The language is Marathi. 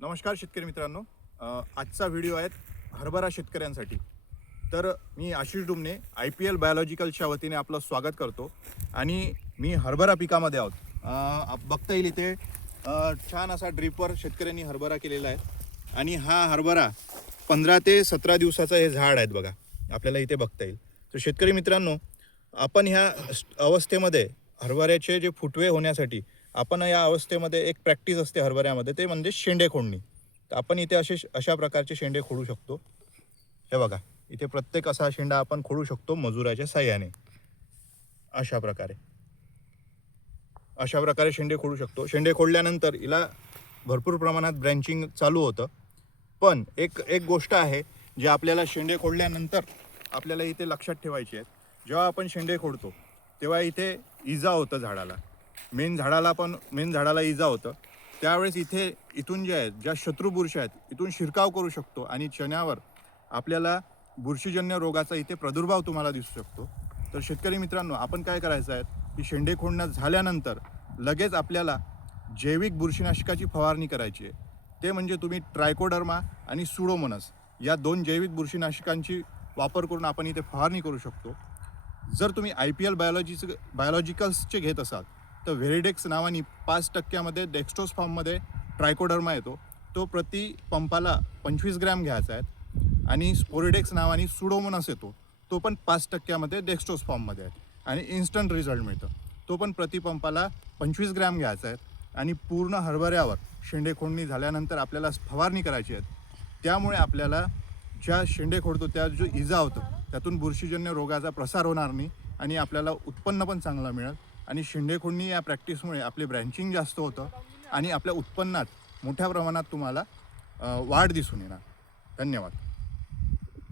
नमस्कार शेतकरी मित्रांनो, आजचा व्हिडिओ आहे हरभरा शेतकऱ्यांसाठी. तर मी आशिष डुमने IPL बायोलॉजिकलच्या वतीने आपलं स्वागत करतो. आणि मी हरभरा पिकामध्ये आहोत. बघता येईल इथे छान असा ड्रिपवर शेतकऱ्यांनी हरभरा केलेला आहे. आणि हा हरभरा 15 ते 17 दिवसाचं हे झाड आहेत बघा, आपल्याला इथे बघता येईल. तर शेतकरी मित्रांनो, आपण ह्या अवस्थेमध्ये हरभऱ्याचे जे फुटवे होण्यासाठी आपण या अवस्थेमध्ये एक प्रॅक्टिस असते हरभऱ्यामध्ये, ते म्हणजे शेंडे खोडणी. तर आपण इथे अशा प्रकारचे शेंडे खोडू शकतो. हे बघा, इथे प्रत्येक असा शेंडा आपण खोडू शकतो मजुराच्या साह्याने. अशा प्रकारे शेंडे खोडू शकतो. शेंडे खोडल्यानंतर हिला भरपूर प्रमाणात ब्रँचिंग चालू होतं. पण एक गोष्ट आहे जी आपल्याला शेंडे खोडल्यानंतर आपल्याला इथे लक्षात ठेवायची आहे. जेव्हा आपण शेंडे खोडतो तेव्हा इथे इजा होतं झाडाला, मेन झाडाला इजा होतं. त्यावेळेस इथून जे आहेत, ज्या शत्रू बुरशी आहेत, इथून शिरकाव करू शकतो आणि चण्यावर आपल्याला बुरशीजन्य रोगाचा इथे प्रादुर्भाव तुम्हाला दिसू शकतो. तर शेतकरी मित्रांनो, आपण काय करायचं आहे की शेंडे खोडणं झाल्यानंतर लगेच आपल्याला जैविक बुरशीनाशकाची फवारणी करायची आहे. ते म्हणजे तुम्ही ट्रायकोडर्मा आणि सुडोमोनास या 2 जैविक बुरशीनाशकांची वापर करून आपण इथे फवारणी करू शकतो. जर तुम्ही IPL बायोलॉजिकल्सचे घेत असाल तर व्हेरिडेक्स नावानी 5% डेक्स्ट्रोज फॉर्ममध्ये ट्रायकोडर्मा येतो. तो प्रति पंपाला 25 ग्रॅम घ्यायचा आहे. आणि स्पोरिडेक्स नावानी सुडोमोनास येतो, तो पण 5% डेक्स्ट्रोज फॉर्ममध्ये आहे आणि इन्स्टंट रिझल्ट मिळतं. तो पण प्रति पंपाला 25 ग्रॅम घ्यायचा आहे. आणि पूर्ण हरभऱ्यावर शेंडे खोडणी झाल्यानंतर आपल्याला फवारणी करायची आहे. त्यामुळे आपल्याला ज्या शेंडे खोडतो त्या जो इजा होतो त्यातून बुरशीजन्य रोगाचा प्रसार होणार नाही आणि आपल्याला उत्पन्न पण चांगलं मिळेल. आणि शेंडे खोडणी या प्रॅक्टिसमुळे आपले ब्रँचिंग जास्त होतं आणि आपल्या उत्पन्नात मोठ्या प्रमाणात तुम्हाला वाढ दिसून येणार. धन्यवाद.